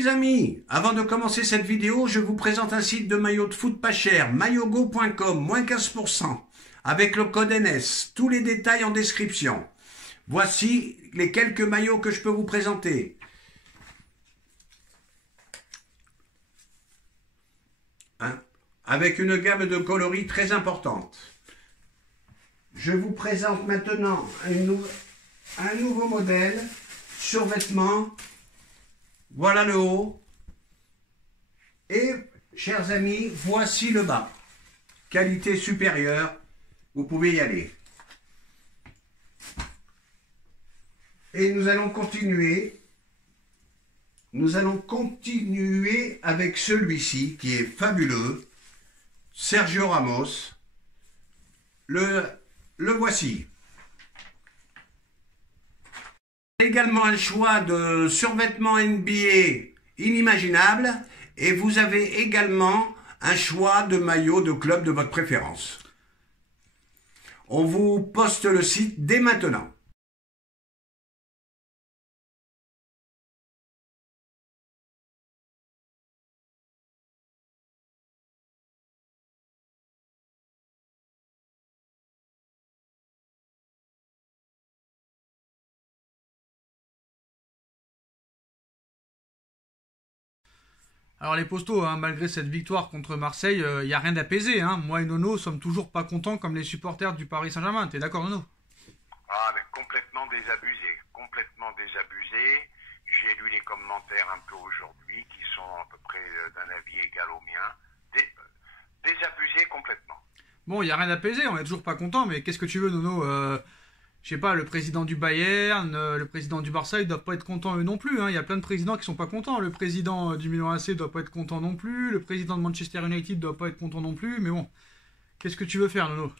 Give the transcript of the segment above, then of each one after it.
Les amis, avant de commencer cette vidéo, je vous présente un site de maillots de foot pas cher, maillogo.com, moins 15%, avec le code NS, tous les détails en description. Voici les quelques maillots que je peux vous présenter. Avec une gamme de coloris très importante. Je vous présente maintenant un nouveau modèle, survêtement. Voilà le haut. Et, chers amis, voici le bas. Qualité supérieure, vous pouvez y aller. Et nous allons continuer. Nous allons continuer avec celui-ci qui est fabuleux. Sergio Ramos. Le voici. Également un choix de survêtements NBA inimaginable et vous avez également un choix de maillot de club de votre préférence. On vous poste le site dès maintenant. Alors les postos, malgré cette victoire contre Marseille, il n'y a rien d'apaiser. Moi et Nono sommes toujours pas contents comme les supporters du Paris Saint-Germain. T'es d'accord, Nono? Ah, mais complètement désabusé. Complètement désabusé. J'ai lu les commentaires un peu aujourd'hui qui sont à peu près d'un avis égal au mien. Désabusé complètement. Bon, il n'y a rien d'apaiser, on est toujours pas content, mais qu'est-ce que tu veux, Nono? Je sais pas, le président du Bayern, le président du Barça, ils doivent pas être contents eux non plus. Il y a plein de présidents qui sont pas contents. Le président du Milan AC doit pas être content non plus. Le président de Manchester United doit pas être content non plus. Mais bon, qu'est-ce que tu veux faire, Nono?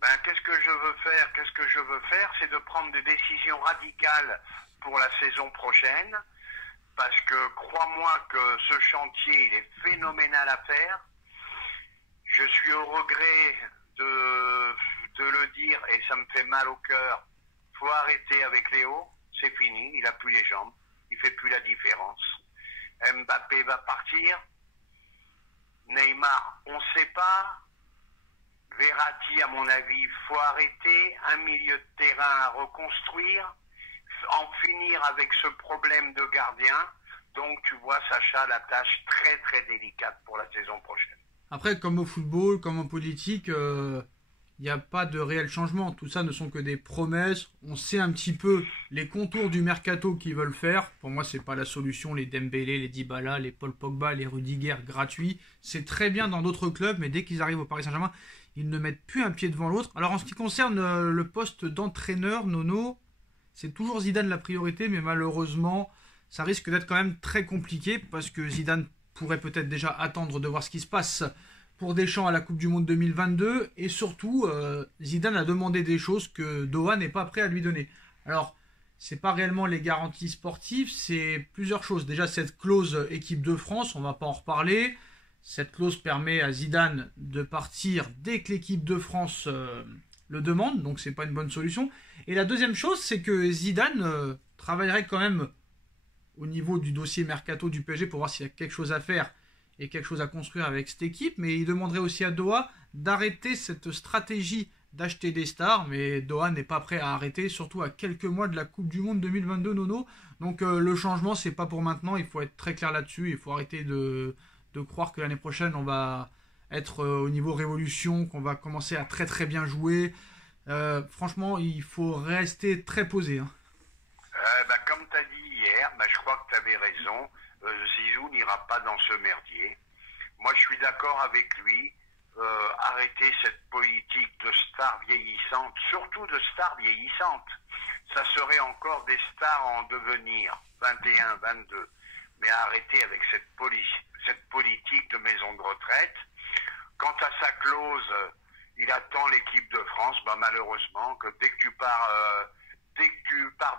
Qu'est-ce que je veux faire? Qu'est-ce que je veux faire, c'est de prendre des décisions radicales pour la saison prochaine. Parce que crois-moi que ce chantier, il est phénoménal à faire. Je suis au regret de le dire et ça me fait mal au cœur. Faut arrêter avec Léo, c'est fini, il a plus les jambes, il fait plus la différence. Mbappé va partir, Neymar, on sait pas. Verratti, à mon avis, faut arrêter, un milieu de terrain à reconstruire, en finir avec ce problème de gardien. Donc tu vois, Sacha, la tâche très très délicate pour la saison prochaine. Après, comme au football, comme en politique, il n'y a pas de réel changement. Tout ça ne sont que des promesses. On sait un petit peu les contours du mercato qu'ils veulent faire. Pour moi, c'est pas la solution. Les Dembélé, les Dybala, les Paul Pogba, les Rudiger gratuits. C'est très bien dans d'autres clubs, mais dès qu'ils arrivent au Paris Saint-Germain, ils ne mettent plus un pied devant l'autre. Alors, en ce qui concerne le poste d'entraîneur, Nono, c'est toujours Zidane la priorité, mais malheureusement, ça risque d'être quand même très compliqué parce que Zidane pourrait peut-être déjà attendre de voir ce qui se passe pour Deschamps à la Coupe du Monde 2022 et surtout Zidane a demandé des choses que Doha n'est pas prêt à lui donner. Alors c'est pas réellement les garanties sportives, c'est plusieurs choses. Déjà cette clause équipe de France, on va pas en reparler. Cette clause permet à Zidane de partir dès que l'équipe de France le demande, donc c'est pas une bonne solution. Et la deuxième chose, c'est que Zidane travaillerait quand même au niveau du dossier mercato du PSG pour voir s'il y a quelque chose à faire et quelque chose à construire avec cette équipe, mais il demanderait aussi à Doha d'arrêter cette stratégie d'acheter des stars, mais Doha n'est pas prêt à arrêter, surtout à quelques mois de la Coupe du Monde 2022, Nono. Donc le changement, c'est pas pour maintenant, il faut être très clair là-dessus, il faut arrêter de croire que l'année prochaine, on va être au niveau révolution, qu'on va commencer à très très bien jouer. Franchement, il faut rester très posé. Comme tu as dit hier, je crois que tu avais raison. Zizou n'ira pas dans ce merdier. Moi, je suis d'accord avec lui. Arrêter cette politique de stars vieillissantes, surtout de stars vieillissantes. Ça serait encore des stars en devenir, 21, 22. Mais arrêter avec cette politique de maison de retraite. Quant à sa clause, il attend l'équipe de France. Malheureusement, que dès que tu pars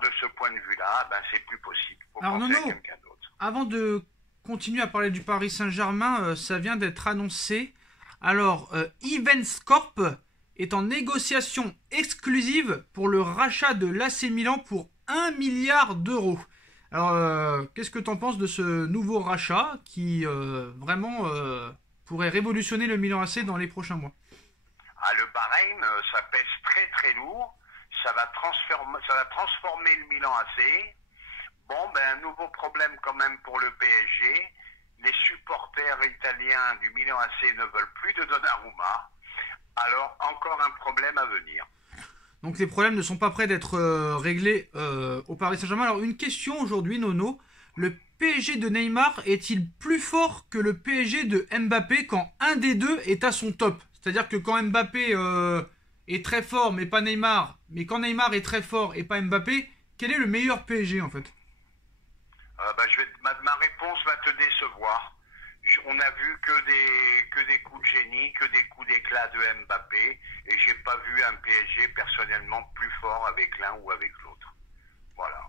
de ce point de vue-là, c'est plus possible. Faut Alors penser Nono, à quelqu'un d'autre. avant de continuer à parler du Paris Saint-Germain, ça vient d'être annoncé. Alors, Events Corp est en négociation exclusive pour le rachat de l'AC Milan pour 1 milliard d'euros. Alors, qu'est-ce que tu en penses de ce nouveau rachat qui vraiment pourrait révolutionner le Milan AC dans les prochains mois? Ah, le Bahreïn, ça pèse très très lourd. Ça va transformer le Milan AC. Bon, ben un nouveau problème quand même pour le PSG. Les supporters italiens du Milan AC ne veulent plus de Donnarumma. Alors, encore un problème à venir. Donc les problèmes ne sont pas prêts d'être réglés au Paris Saint-Germain. Alors une question aujourd'hui, Nono. Le PSG de Neymar est-il plus fort que le PSG de Mbappé quand un des deux est à son top? C'est-à-dire que quand Mbappé est très fort mais pas Neymar, mais quand Neymar est très fort et pas Mbappé, quel est le meilleur PSG en fait? Ma réponse va te décevoir. On a vu que des coups de génie, que des coups d'éclat de Mbappé, et j'ai pas vu un PSG personnellement plus fort avec l'un ou avec l'autre. Voilà.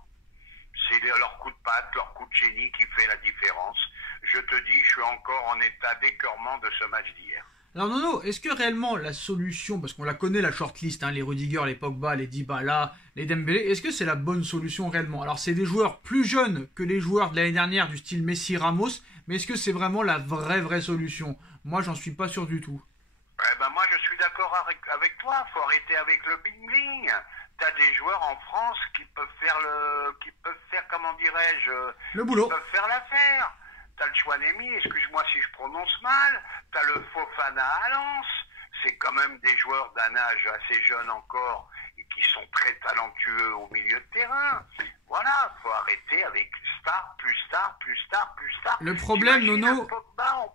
C'est leur coup de patte, leur coup de génie qui fait la différence. Je te dis, je suis encore en état d'écœurement de ce match d'hier. Alors Nono, est-ce que réellement la solution, parce qu'on la connaît la shortlist, hein, les Rudiger, les Pogba, les Dybala, les Dembélé, est-ce que c'est la bonne solution réellement? Alors c'est des joueurs plus jeunes que les joueurs de l'année dernière du style Messi, Ramos, mais est-ce que c'est vraiment la vraie solution? Moi j'en suis pas sûr du tout. Moi je suis d'accord avec toi, faut arrêter avec le bling-bling. T'as des joueurs en France qui peuvent faire comment dirais-je, Le boulot. qui peuvent faire l'affaire. T'as le Chouanemi, excuse-moi si je prononce mal, t'as le Fofana à Lens, c'est quand même des joueurs d'un âge assez jeune encore et qui sont très talentueux au milieu de terrain. Voilà, faut arrêter avec star, plus star, plus star, plus star. Le problème, T'imagines Nono... un Pogba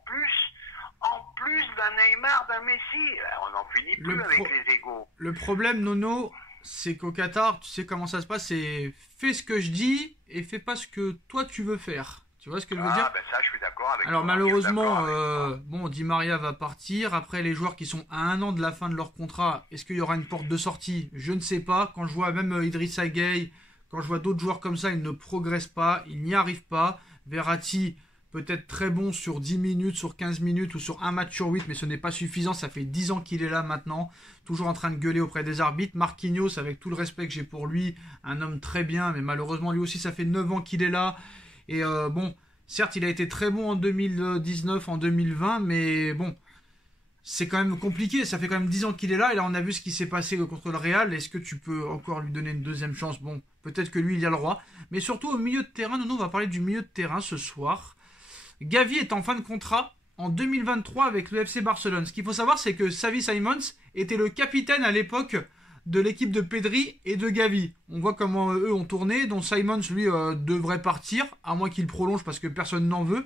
en plus d'un Neymar, d'un Messi, on n'en finit plus avec les égos. Le problème, Nono, c'est qu'au Qatar, tu sais comment ça se passe, c'est fais ce que je dis et fais pas ce que toi tu veux faire. Tu vois ce que je veux dire? Ça, je suis d'accord avec toi. Alors malheureusement, bon, Di Maria va partir. Après, les joueurs qui sont à 1 an de la fin de leur contrat, est-ce qu'il y aura une porte de sortie? Je ne sais pas. Quand je vois même Idrissa Gueye, quand je vois d'autres joueurs comme ça, ils ne progressent pas, ils n'y arrivent pas. Verratti, peut-être très bon sur 10 minutes, sur 15 minutes ou sur un match sur 8, mais ce n'est pas suffisant. Ça fait 10 ans qu'il est là maintenant, toujours en train de gueuler auprès des arbitres. Marquinhos, avec tout le respect que j'ai pour lui, un homme très bien, mais malheureusement, lui aussi, ça fait 9 ans qu'il est là. Et bon, certes, il a été très bon en 2019, en 2020, mais bon, c'est quand même compliqué. Ça fait quand même 10 ans qu'il est là, et là, on a vu ce qui s'est passé contre le Real. Est-ce que tu peux encore lui donner une deuxième chance? Bon, peut-être que lui, il y a le droit. Mais surtout au milieu de terrain, nous, on va parler du milieu de terrain ce soir. Gavi est en fin de contrat en 2023 avec le FC Barcelone. Ce qu'il faut savoir, c'est que Xavi Simons était le capitaine à l'époque de l'équipe de Pedri et de Gavi. On voit comment eux ont tourné, dont Simons lui devrait partir, à moins qu'il prolonge parce que personne n'en veut.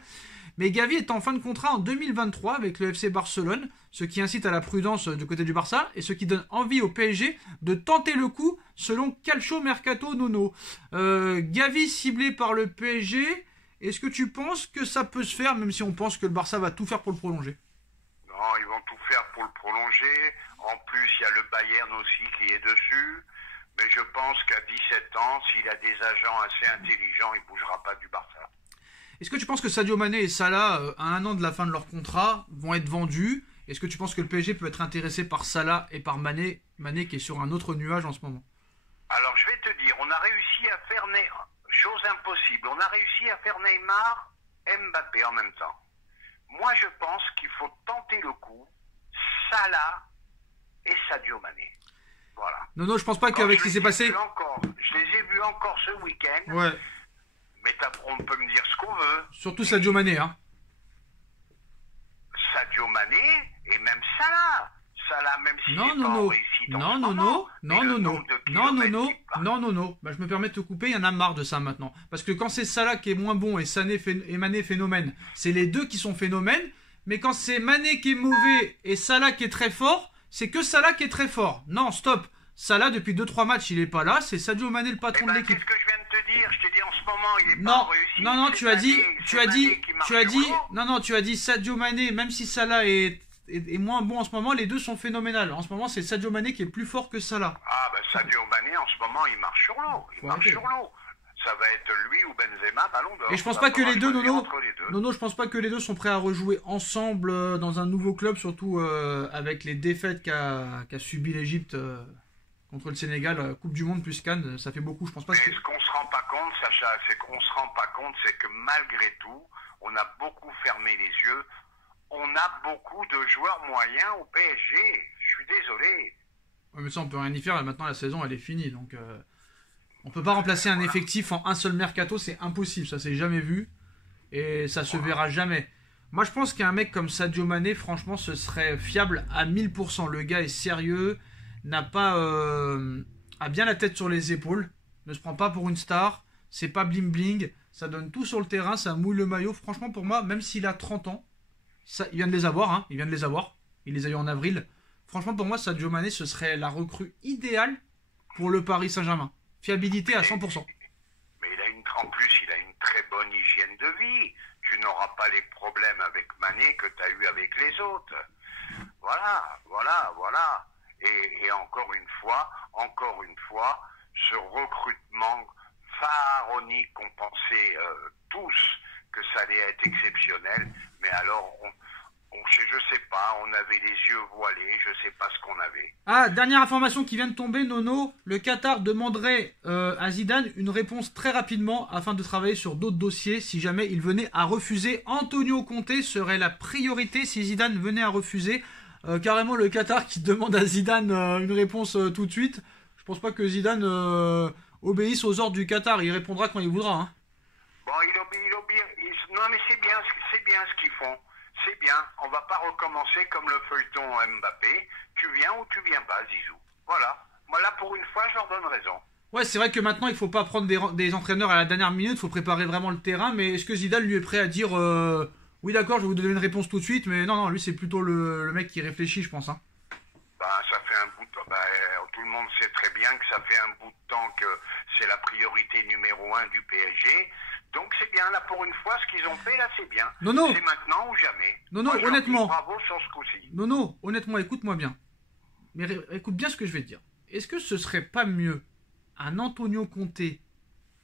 Mais Gavi est en fin de contrat en 2023 avec le FC Barcelone, ce qui incite à la prudence du côté du Barça et ce qui donne envie au PSG de tenter le coup selon Calcio Mercato Nono. Gavi ciblé par le PSG, est-ce que tu penses que ça peut se faire, même si on pense que le Barça va tout faire pour le prolonger? Non, ils vont tout faire pour le prolonger. En plus, il y a le Bayern aussi qui est dessus. Mais je pense qu'à 17 ans, s'il a des agents assez intelligents, il ne bougera pas du Barça. Est-ce que tu penses que Sadio Mané et Salah, à 1 an de la fin de leur contrat, vont être vendus? Est-ce que tu penses que le PSG peut être intéressé par Salah et par Mané qui est sur un autre nuage en ce moment? Alors, je vais te dire, on a réussi à faire chose impossible. On a réussi à faire Neymar, Mbappé en même temps. Moi, je pense qu'il faut tenter le coup, Salah et Sadio Mané. Voilà. Non, je pense pas qu'avec ce qui s'est passé... Je les ai vus encore ce week-end. Ouais. Mais on peut me dire ce qu'on veut. Surtout Sadio Mané, hein. Sadio Mané et même Salah. Salah, même s'il n'est pas en réussite en ce moment. Non. Bah, je me permets de te couper, il y en a marre de ça maintenant. Parce que quand c'est Salah qui est moins bon et Mané phénomène, c'est les deux qui sont phénomènes. Mais quand c'est Mané qui est mauvais et Salah qui est très fort, c'est que Salah qui est très fort. Non, stop. Salah, depuis 2-3 matchs, il est pas là. C'est Sadio Mané le patron de l'équipe. Qu'est-ce que je viens de te dire? Je t'ai dit en ce moment, il est pas en réussite. Non, tu as dit Sadio Mané, même si Salah est moins bon en ce moment, les deux sont phénoménales. En ce moment, c'est Sadio Mané qui est plus fort que Salah. Ah, Sadio Mané, en ce moment, il marche sur l'eau. Ça va être lui ou Benzema, ballon d'or. Et je pense pas que les deux, Nono, je pense pas que les deux sont prêts à rejouer ensemble dans un nouveau club, surtout avec les défaites qu'a subi l'Égypte contre le Sénégal, Coupe du Monde plus Cannes, ça fait beaucoup. Je pense pas Mais que... ce qu'on se rend pas compte, Sacha, c'est que malgré tout, on a beaucoup fermé les yeux. On a beaucoup de joueurs moyens au PSG. Je suis désolé. Ouais, mais ça, on peut rien y faire. Là, maintenant, la saison, elle est finie. Donc, on peut pas remplacer un effectif en un seul mercato. C'est impossible. Ça s'est jamais vu. Et ça se verra jamais. Moi, je pense qu'un mec comme Sadio Mané, franchement, ce serait fiable à 1000%. Le gars est sérieux. N'a pas... a bien la tête sur les épaules. Ne se prend pas pour une star. C'est pas bling bling. Ça donne tout sur le terrain. Ça mouille le maillot. Franchement, pour moi, même s'il a 30 ans, ça, il vient de les avoir. Hein. Il vient de les avoir. Il les a eu en avril. Franchement, pour moi, Sadio Mané, ce serait la recrue idéale pour le Paris Saint-Germain. Fiabilité à 100%. Mais en plus, il a une très bonne hygiène de vie. Tu n'auras pas les problèmes avec Mané que tu as eu avec les autres. Voilà. Et encore une fois, ce recrutement pharaonique qu'on pensait tous que ça allait être exceptionnel, mais alors je sais pas, on avait les yeux voilés, je sais pas ce qu'on avait. Ah, dernière information qui vient de tomber, Nono, le Qatar demanderait à Zidane une réponse très rapidement afin de travailler sur d'autres dossiers si jamais il venait à refuser. Antonio Conte serait la priorité si Zidane venait à refuser. Carrément le Qatar qui demande à Zidane une réponse tout de suite. Je pense pas que Zidane obéisse aux ordres du Qatar, il répondra quand il voudra. Hein. Bon, il obéit. Non mais c'est bien ce qu'ils font. C'est bien, on va pas recommencer comme le feuilleton Mbappé. Tu viens ou tu viens pas, Zizou. Voilà. Moi là, pour une fois, je leur donne raison. Ouais, c'est vrai que maintenant, il faut pas prendre des entraîneurs à la dernière minute, il faut préparer vraiment le terrain, mais est-ce que Zidane lui est prêt à dire oui d'accord, je vais vous donner une réponse tout de suite, mais non, lui c'est plutôt le mec qui réfléchit, je pense. Hein. Ça fait un bout de temps, tout le monde sait très bien que ça fait un bout de temps que c'est la priorité numéro 1 du PSG. Donc c'est bien, là pour une fois, ce qu'ils ont fait, là c'est bien. Non. C'est maintenant ou jamais. Non, moi, honnêtement. Bravo sur ce coup-ci. Non, honnêtement, écoute-moi bien. Mais écoute bien ce que je vais te dire. Est-ce que ce serait pas mieux un Antonio Conte,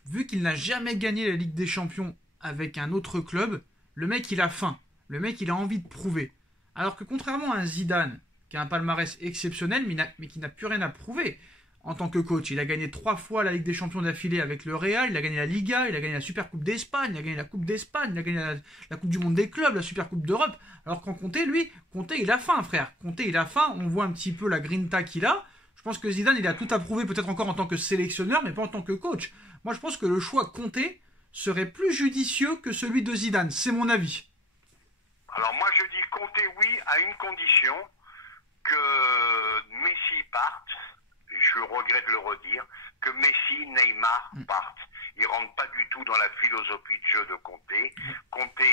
vu qu'il n'a jamais gagné la Ligue des Champions avec un autre club, le mec il a faim, le mec il a envie de prouver. Alors que contrairement à un Zidane, qui a un palmarès exceptionnel, mais qui n'a plus rien à prouver en tant que coach. Il a gagné 3 fois la Ligue des Champions d'affilée avec le Real, il a gagné la Liga, il a gagné la Super Coupe d'Espagne, il a gagné la Coupe d'Espagne, il a gagné la Coupe du Monde des clubs, la Super Coupe d'Europe. Alors qu'en Conte, il a faim, frère. Conte, il a faim, on voit un petit peu la grinta qu'il a. Je pense que Zidane, il a tout à prouver, peut-être encore en tant que sélectionneur, mais pas en tant que coach. Moi, je pense que le choix Conte serait plus judicieux que celui de Zidane. C'est mon avis. Alors moi, je dis Conte oui à une condition, que Messi parte. Je regrette de le redire, que Messi, Neymar partent. Ils rentrent pas du tout dans la philosophie de jeu de Conte. Conte,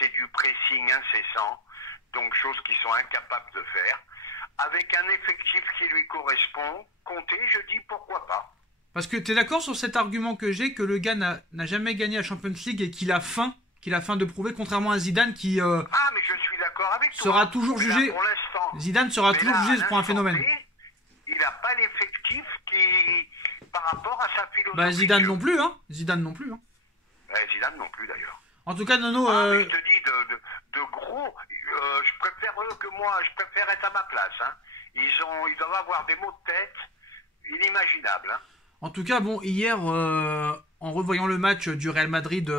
c'est du pressing incessant, donc chose qu'ils sont incapables de faire. Avec un effectif qui lui correspond, Conte, je dis pourquoi pas. Parce que tu es d'accord sur cet argument que j'ai, que le gars n'a jamais gagné la Champions League et qu'il a faim de prouver, contrairement à Zidane qui Ah, mais je suis d'accord avec toi. Sera toujours jugé. Là, pour l'instant, Zidane sera toujours jugé pour un phénomène. Il n'a pas l'effectif qui, par rapport à sa philosophie. Bah Zidane non plus, hein. Zidane non plus d'ailleurs. En tout cas, Nono. Mais je te dis de gros. Je préfère eux que moi. Je préfère être à ma place. Hein. Ils doivent avoir des maux de tête inimaginables. Hein. En tout cas, bon, hier, en revoyant le match du Real Madrid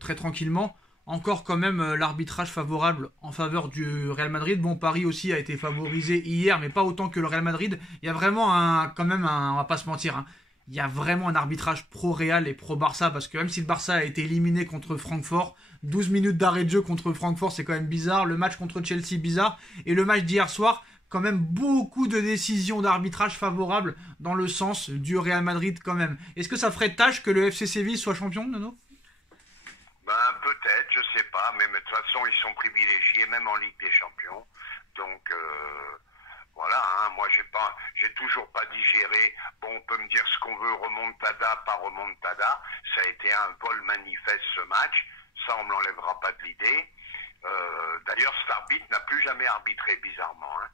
très tranquillement, encore quand même l'arbitrage favorable en faveur du Real Madrid. Bon, Paris aussi a été favorisé hier, mais pas autant que le Real Madrid. Il y a vraiment on va pas se mentir, hein, il y a vraiment un arbitrage pro-Real et pro-Barça, parce que même si le Barça a été éliminé contre Francfort, 12 minutes d'arrêt de jeu contre Francfort, c'est quand même bizarre. Le match contre Chelsea, bizarre. Et le match d'hier soir, quand même beaucoup de décisions d'arbitrage favorables dans le sens du Real Madrid quand même. Est-ce que ça ferait tâche que le FC Séville soit champion, Nono ? Peut-être, je sais pas, mais de toute façon, ils sont privilégiés, même en Ligue des Champions. Donc, voilà, hein, moi, j'ai toujours pas digéré. Bon, on peut me dire ce qu'on veut, remontada, pas remontada. Ça a été un vol manifeste, ce match. Ça, on me l'enlèvera pas de l'idée. D'ailleurs, cet arbitre n'a plus jamais arbitré, bizarrement. Hein.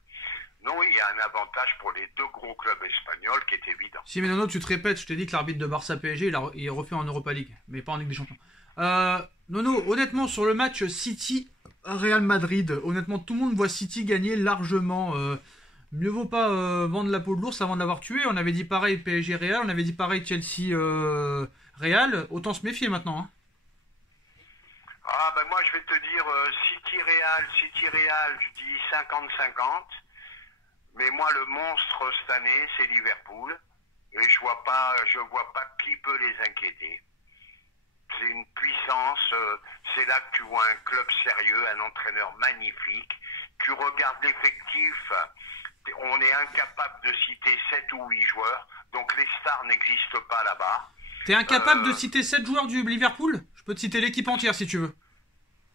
Non, il y a un avantage pour les deux gros clubs espagnols qui est évident. Si, mais Nono, tu te répètes, je t'ai dit que l'arbitre de Barça-PSG, il est refait en Europa League, mais pas en Ligue des Champions. Nono, honnêtement, sur le match City-Real Madrid, honnêtement, tout le monde voit City gagner largement. Mieux vaut pas vendre la peau de l'ours avant de l'avoir tué. On avait dit pareil PSG Real, on avait dit pareil Chelsea Real. Autant se méfier maintenant. Hein. Ah ben moi je vais te dire City Real, je dis 50-50. Mais moi le monstre cette année c'est Liverpool. Et je vois pas qui peut les inquiéter. C'est une puissance, c'est là que tu vois un club sérieux, un entraîneur magnifique. Tu regardes l'effectif, on est incapable de citer 7 ou 8 joueurs, donc les stars n'existent pas là-bas. T'es incapable de citer 7 joueurs du Liverpool? Je peux te citer l'équipe entière si tu veux.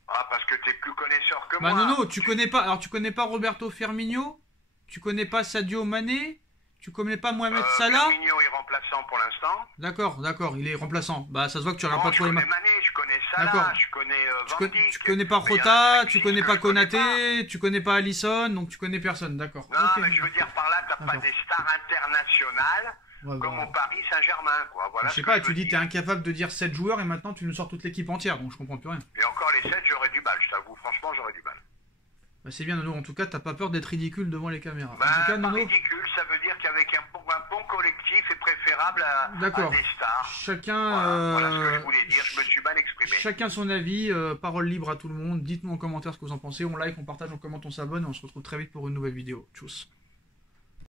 Ah, parce que t'es plus connaisseur que moi. moi. Non, tu connais pas. Alors tu connais pas Roberto Firmino, tu connais pas Sadio Mané, tu connais pas Mohamed Salah. Firmino est remplaçant pour l'instant. D'accord, il est remplaçant. Bah ça se voit que tu regardes pas trop les matchs. Je connais Mané, je connais Salah, je connais Van Dijk. Tu connais pas Rota, tu connais pas Konaté, tu connais pas Alisson, donc tu connais personne, d'accord. Non, mais je veux dire par là, t'as pas des stars internationales comme au Paris Saint-Germain, quoi. Voilà, je sais pas, tu dis t'es incapable de dire 7 joueurs et maintenant tu nous sors toute l'équipe entière, donc je comprends plus rien. Et encore les 7, j'aurais du mal, je t'avoue, franchement, j'aurais du mal. Bah c'est bien Nono, en tout cas t'as pas peur d'être ridicule devant les caméras. Bah, en tout cas, pas Nono, ridicule, ça veut dire qu'avec un bon collectif est préférable à des stars. Chacun, voilà ce que je voulais dire, je me suis mal exprimé. Chacun son avis, parole libre à tout le monde, dites-nous en commentaire ce que vous en pensez, on like, on partage, on commente, on s'abonne et on se retrouve très vite pour une nouvelle vidéo. Tchuss.